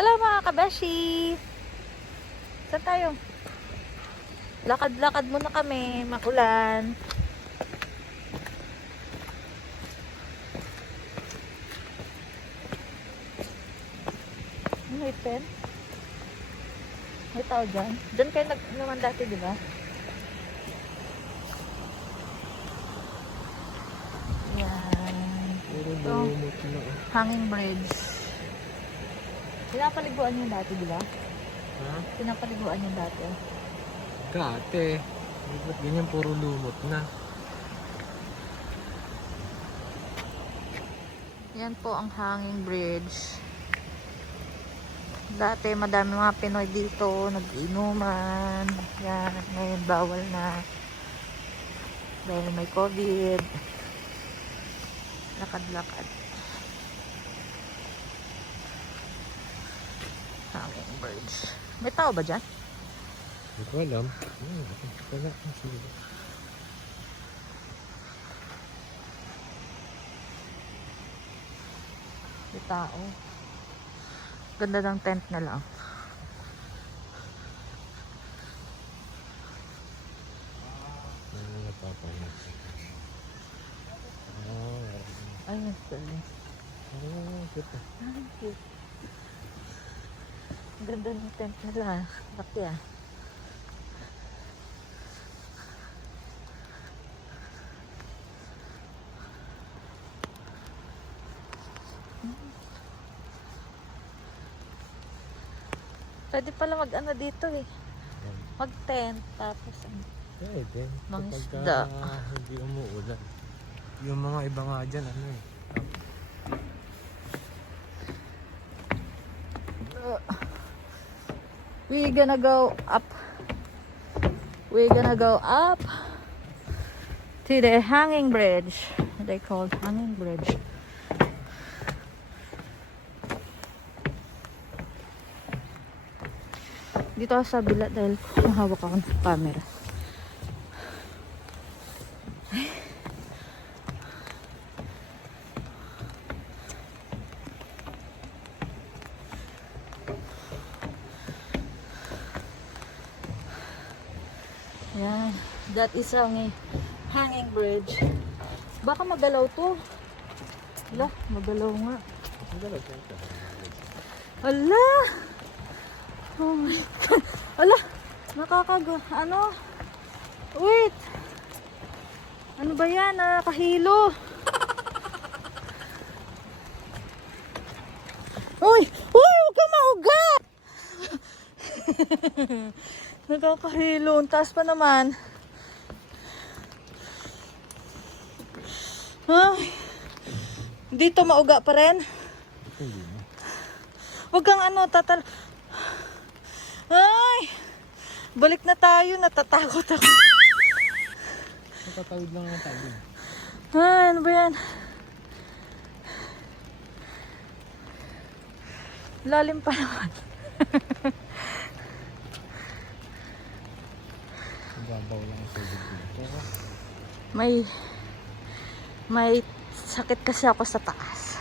Hello mga kabeshi! Saan tayo? Lakad-lakad muna kami, makulan. Ano, may pen? May tao dyan? Diyan kayo nag naman dati, di ba? Yan. Ito. Hanging bridge. Pinapaliguan yung dati, di ba? Ha? Pinapaliguan yung dati. Dati. Ba't ganyan puro lumot na? Yan po ang hanging bridge. Dati madami mga Pinoy dito, nag-inuman. Yan, ngayon bawal na. Dahil may COVID. Lakad-lakad. Bridge. May tao ba dyan? Hindi ko alam. Hmm, wala. Sige. May tao. Ganda ng tent na lang. Ano? Ah, Ay, nagsali. ah, kita. Ay, cute. Ganda ng tent nila. Laki ah. Pwede pala mag ano dito eh. Mag tent tapos ano. Din. Mga Kapag isda. ah, hindi umuulan. Yung mga iba nga dyan, ano eh. We gonna go up. We gonna go up to the hanging bridge. They called hanging bridge. Dito sa bila dahil mahawak ako ng camera. Yan. That is ang hanging bridge. Baka magalaw to. Ala, magalaw nga. Yan ka. Ala! Oh my God. Ala! Nakakaga... Ano? Wait! Ano ba yan? Nakakahilo. Uy! Uy! Huwag ka mauga! Nakakahilo. Ang taas pa naman. Ay. Dito mauga pa rin. Huwag kang ano, tatal... Ay! Balik na tayo, natatakot ako. Nakatawid lang ang tayo. Ay, ano ba yan? Lalim pa naman. Ang babaw lang ang tubig dito. May... May sakit kasi ako sa taas.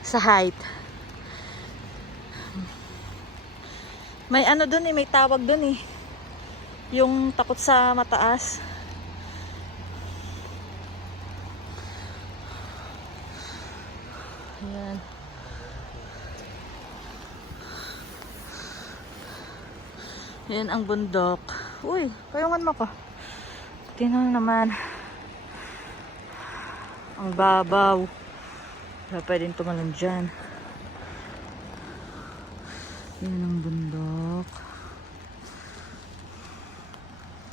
Sa height. May ano dun eh, may tawag dun eh. Yung takot sa mataas. Ayan. Ayan ang bundok. Uy, payungan mo ko. Tingnan naman. Ang babaw. Wala pwedeng tumalon dyan. Yan ang bundok.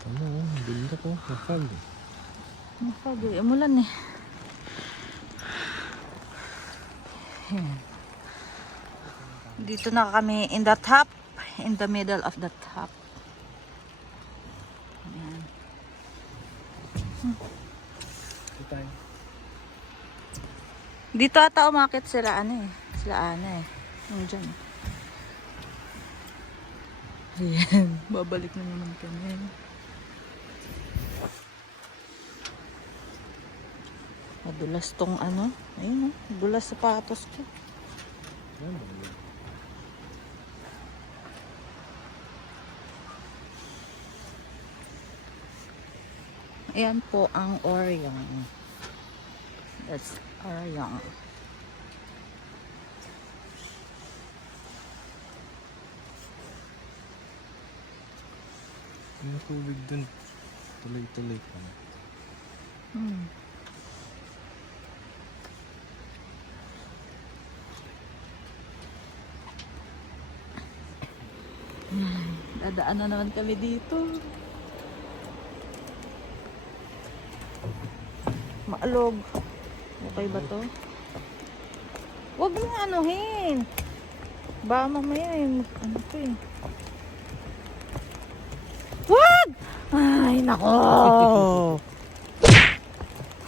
Ano, ang ganda ko. Nakal. Nakag eh. Umulan eh. Yan. Dito na kami in the top. In the middle of the top. Ito tayo. Dito ata umakit sila ano eh. Sila Ana eh. Yung dyan. Ayan. Babalik na naman kami. Madulas tong ano. Ayun oh. Dulas sapatos ko. Yan, Ayan po ang Orion. That's Orion. Yung tubig dun. Tuloy-tuloy pa. Hmm. Ay, Dadaan na naman kami dito. Maalog. Okay ba to? Huwag mo anuhin. Ba mamaya yung ano to eh. Wag! Ay, nako!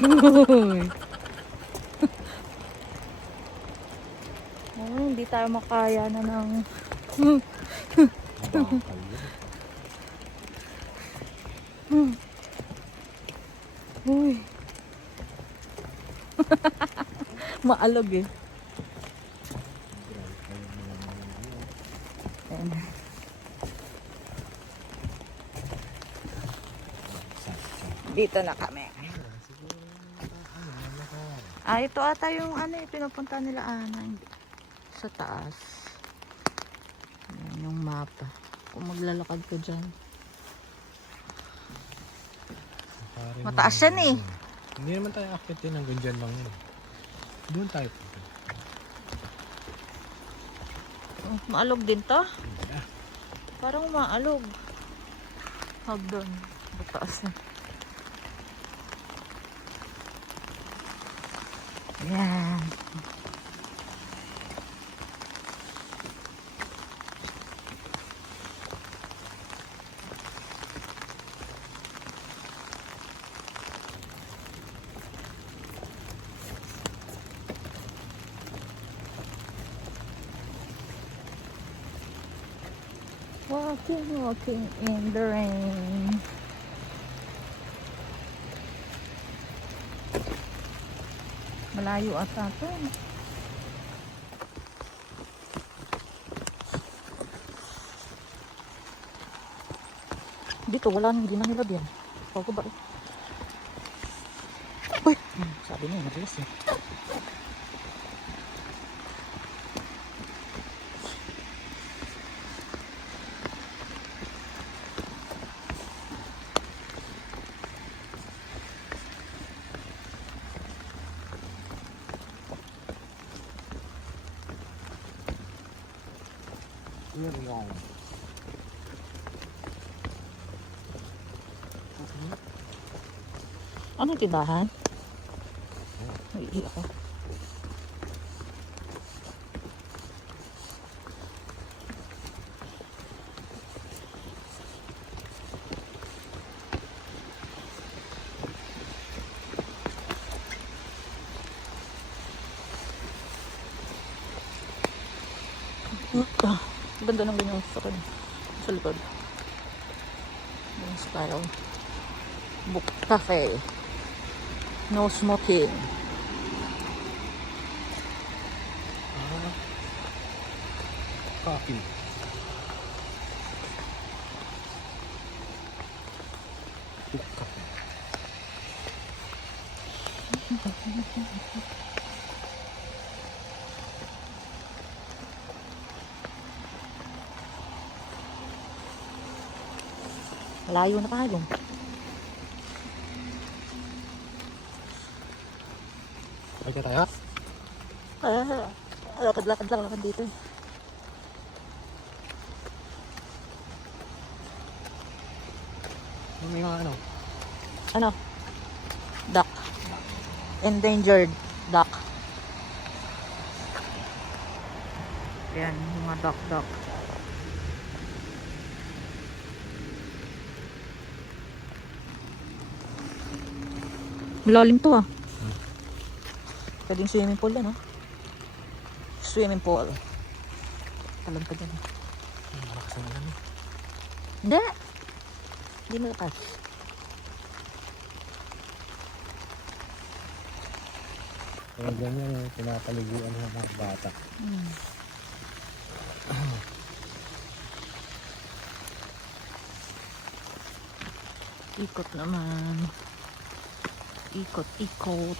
Oh, hindi tayo makaya na ng... Bakal yun. Uy. Maalog eh. Ayan. Dito na kami. Ah, ito ata yung ano eh, pinupunta nila Ana. Hindi. Sa taas. Ayan yung mapa. Kung maglalakad ko dyan. Mataas yan eh. Hindi naman tayo akitin hanggang dyan lang yun. Doon tayo punta. Oh, maalog din to? Ah, Parang maalog. Hagdan. Mataas na. Yan. Walking, walking in the rain. Malayo ata to. Dito, wala nang hindi na nilagyan. Bago ba? eh? Uy! Hmm, Sabi niya, mabilis eh. yun lang. Ano yung tindahan? Ay, iya ako. Ah, Ganda ng ganyan sa kanya. Sa likod. Yung style. Book Cafe. No smoking. Ah. Coffee. Tukka. Malayo na kahagong. Ay ka tayo? Ah, lakad-lakad lang lakad dito. eh. May mga ano? Ano? Duck. Endangered duck. Yan, mga duck-duck. Malalim to ah. Pwedeng swimming pool yan. Swimming pool. Talang ka dyan. ah. Malakas ang alam eh. Hindi. Hindi malakas. Kaya ganyan yung pinapaliguan ng mga bata. Hmm. Ikot naman. Ikot, ikot.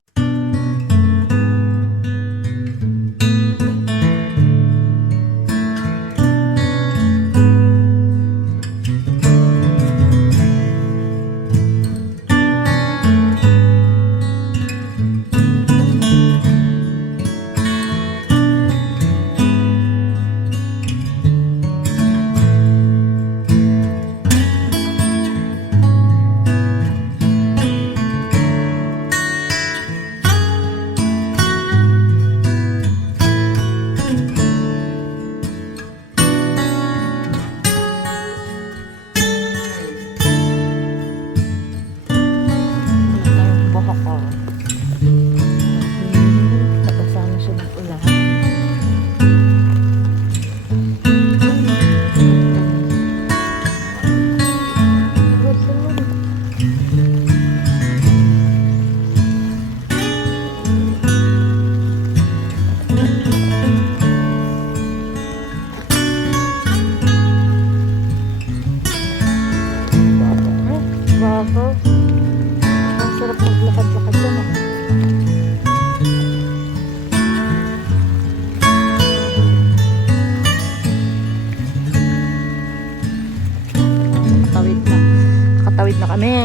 Na kami.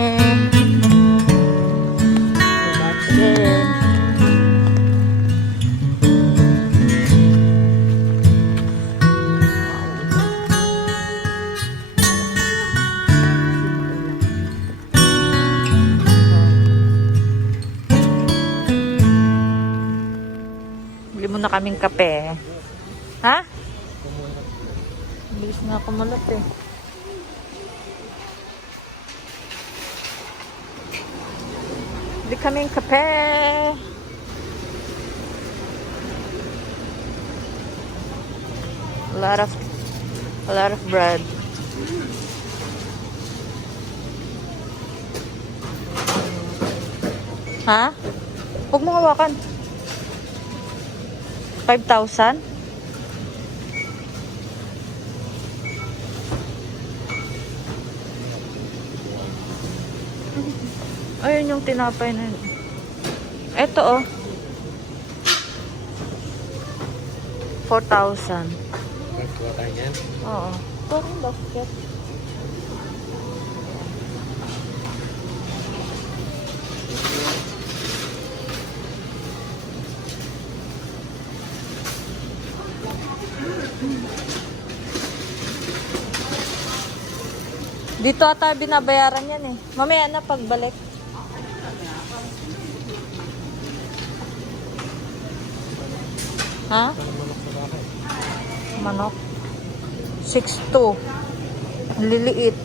Relax again. Bili mo na kaming kape. Ha? Bilis nga kumulat eh. Kaming kape. A lot of a lot of bread. Ha? Huwag mo hawakan. 5,000? Ayun yung tinapay na yun. Ito oh. 4,000. Nagkuha tayo niyan. Oo. Parang basket. Dito ata binabayaran yan eh. Mamaya na pagbalik. Ha? Manok sa bahay. Manok. 6'2". Ang Liliit.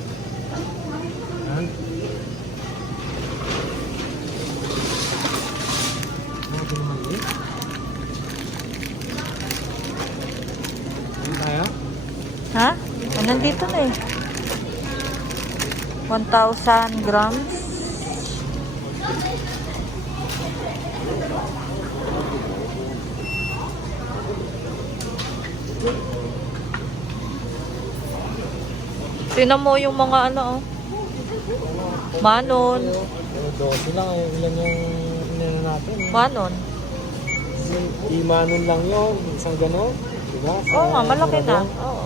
Ha? Nandito na eh. 1,000 grams. Tingnan mo yung mga ano oh. Manon. Ano, 12 lang eh. Ilan yung inano natin eh. Manon. Imanon lang yun. Isang gano'n. Diba? Sa Oo nga, malaki na. Oo.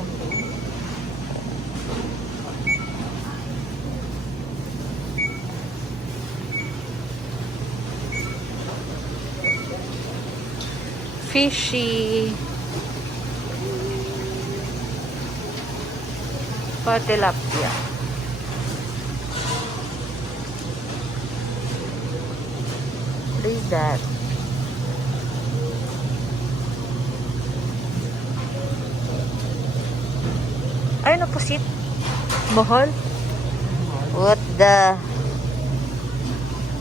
Fishy. Pa tilapia. Is that? Ay, ano pusit? Bohol? What the...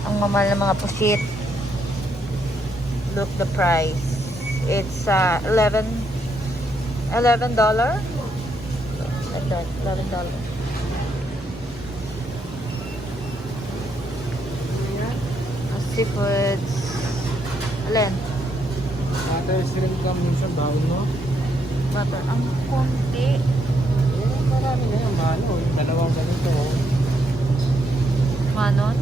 Ang mamahal ng mga pusit. Look the price. It's uh, 11 11 that, 11 dollar. Seafoods. Alin? butter shrimp ka minsan bawal mo. Butter. Ang konti. Eh, marami na yan. Mano, yung dalawang ganito. oh. Manon?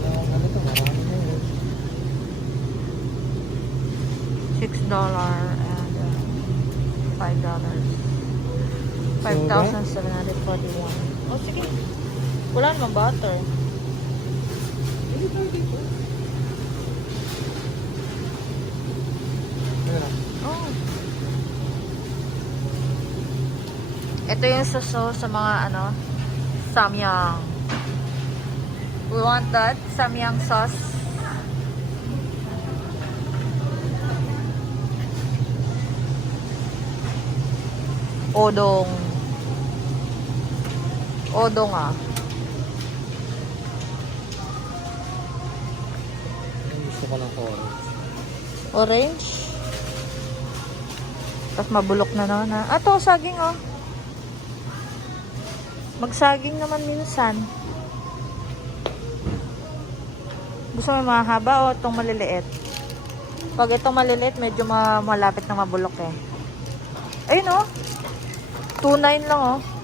Dalawang ganito, marami na yun. Six dollar and uh, five dollars. Five thousand seven hundred forty-one. Oh, sige. Wala naman butter. Oh. Ito yung suso sa mga ano, samyang. We want that samyang sauce. Odong. Odong ah. Ang gusto ko ng orange. Orange. Tapos mabulok na naman na. Ah, to, saging oh. Magsaging naman minsan. Gusto mo mahaba o itong maliliit? Pag itong maliliit, medyo ma malapit na mabulok eh. Ayun oh. 2.9 lang oh.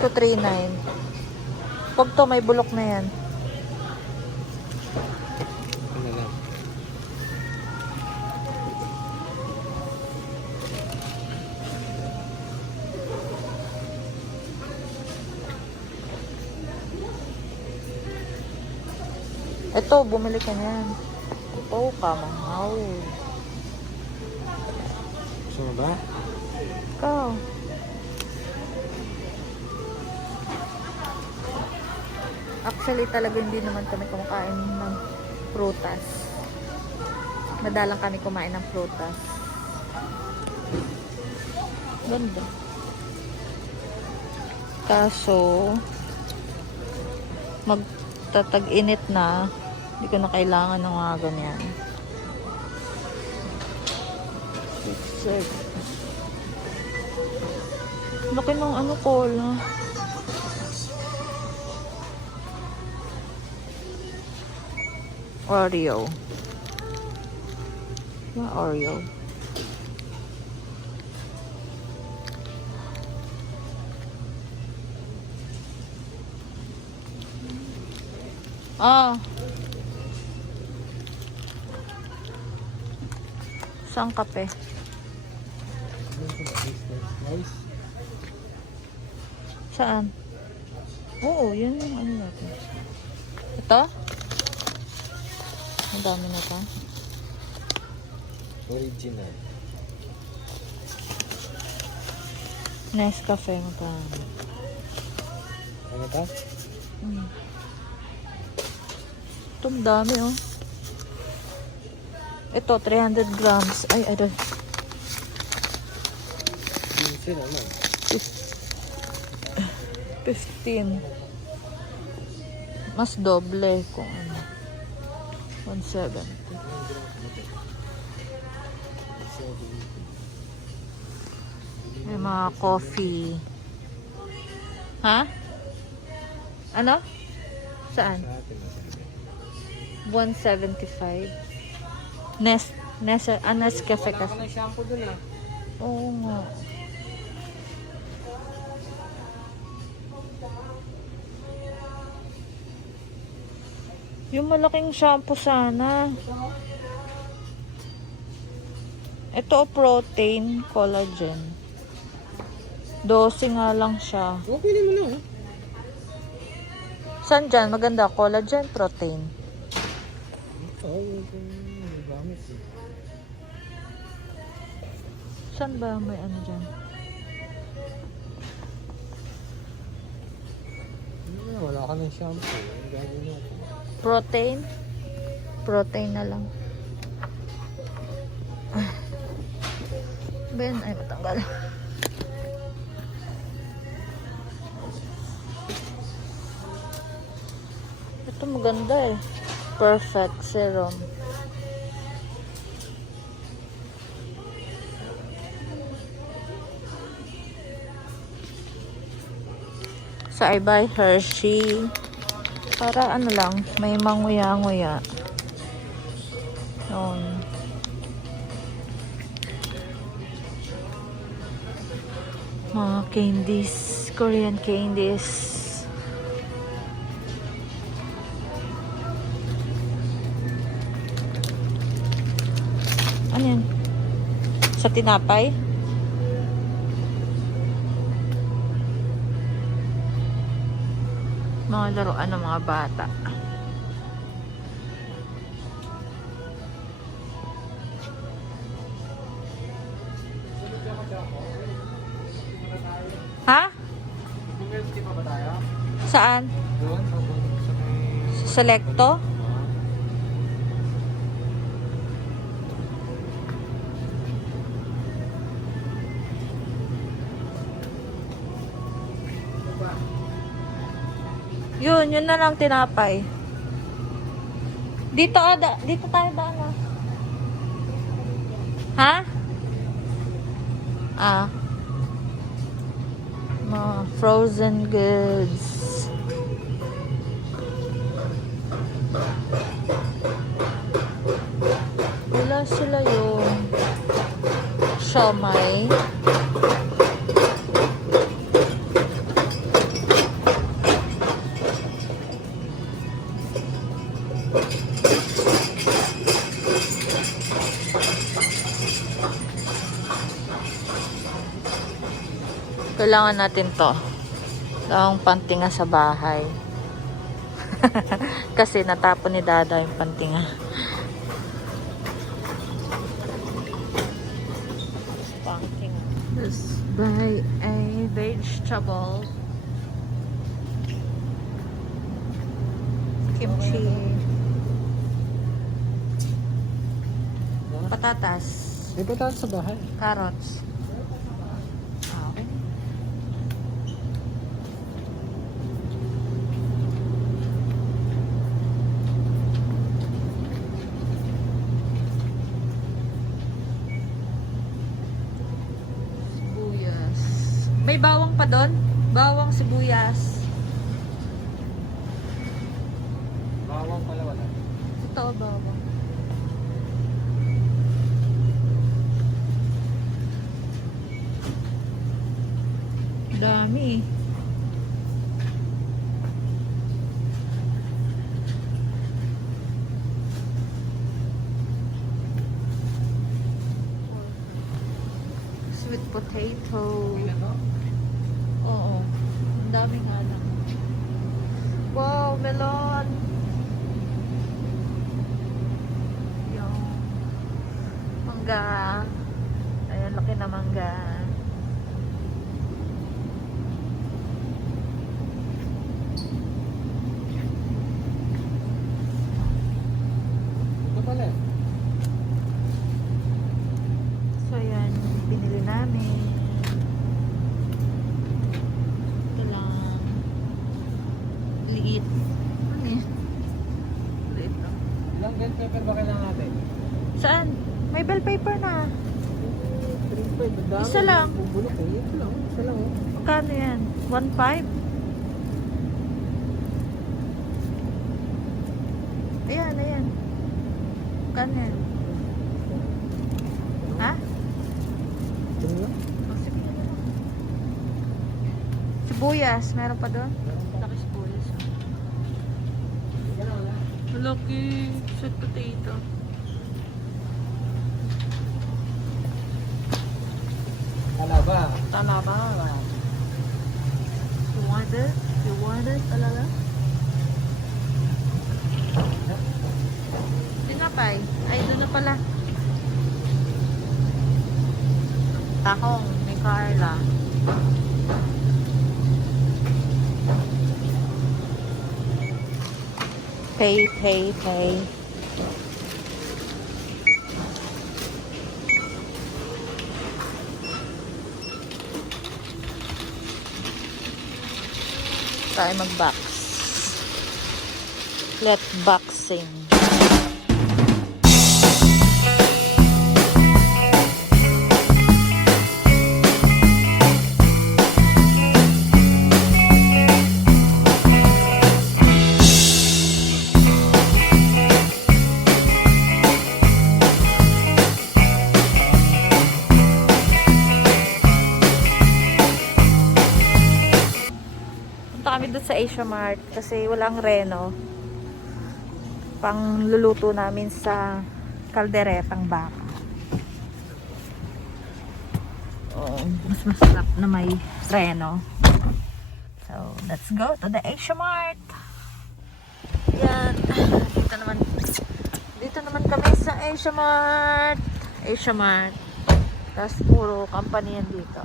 To 3.9. Pag to may bulok na yan. Ano. Ito, bumili ka niyan. Oh, kamahaw. Gusto mo ba? Ikaw. Actually, talaga hindi naman kami kumakain ng prutas. Madalang kami kumain ng prutas. Ganda. Kaso, magtatag-init na. Hindi ko na kailangan ng mga ganyan. Sick. Laki ng ano ko na. Oreo. Yung Oreo. Ah. Saan kape? Saan? Oo, yun yung ano natin. Ito? Ang dami na to. Original. Nescafe mo pa. Ano ta? Mm. Ito, ang dami oh. Ito, 300 grams. Ay, ay, ay. Pinsin ano? 15. Mas doble kung ano. 170. May mga coffee. Ha? Ano? Saan? Sa atin masabi. 175. Nes, Nes, ah, Nescafe Wala ka ng shampoo dun ah. Oo nga. Yung malaking shampoo sana. Ito protein, collagen. 12 nga lang siya. Pili mo lang ah. Saan dyan? Maganda, collagen, protein. Eh. Saan ba may ano dyan? Wala ka ng shampoo. Ang gagawin natin. Protein? Protein na lang. Ben, ay matanggal. Ito maganda eh. Perfect serum. Sa I buy Hershey. Para ano lang, may manguya-nguya. Yun. Mga candies, Korean candies. Ano yan? Sa tinapay? Mga laruan ng mga bata. Ha? Saan? Sa Selecto? Yun, yun na lang tinapay. Dito, oh, da, dito tayo daan, oh. Ha? Ah. Mga frozen goods. Wala sila yung siomay. Kailangan natin to. Ang pantinga sa bahay. Kasi natapon ni Dada yung pantinga. Pantinga. Let's buy a vegetable. Kimchi. Patatas. Ba tayo sa bahay? Carrots. Ah, okay. Sibuyas. May bawang pa doon? Bawang sibuyas. Bawang pala wala. Ito, bawang. Dami. Sweet potato. Oo. Ang dami nga lang. Wow, melon. Yung mangga. Ayan, laki na mangga. Ito pala eh. So, ayan, binili namin. Ito lang. Liit. Ano? Liit lang. Ilang bell pepper ba kailangan natin? Saan? May bell paper na. 3.5. Dami. Isa lang. Bubulok eh. Ito lang. Isa lang oh. Magkano yan? 1.5? Ayan, ayan. Magkano yan? Ha? Oh, sige. Sibuyas, meron pa doon? Laki sibuyas. Laki sweet potato. Wala ba? Tama ba? You want it? You want it talaga? Tinapay. Ay, doon na pala. Tahong ni Carla. Pay, pay, pay. tayo mag-box. Let boxing. Asia Mart kasi walang reno. Pang luluto namin sa kalderetang baka. Oh, mas masarap na may reno. So, let's go to the Asia Mart. Yan. Dito naman. Dito naman kami sa Asia Mart. Asia Mart. Tapos puro company yan dito.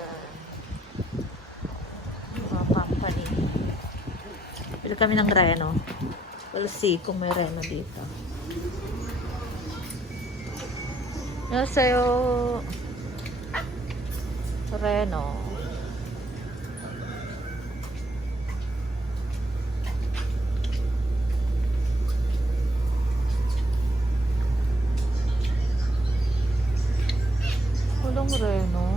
Yan. Mga company. Pili kami ng reno. We'll see kung may reno dito. Yan sa'yo. Reno. Walang reno.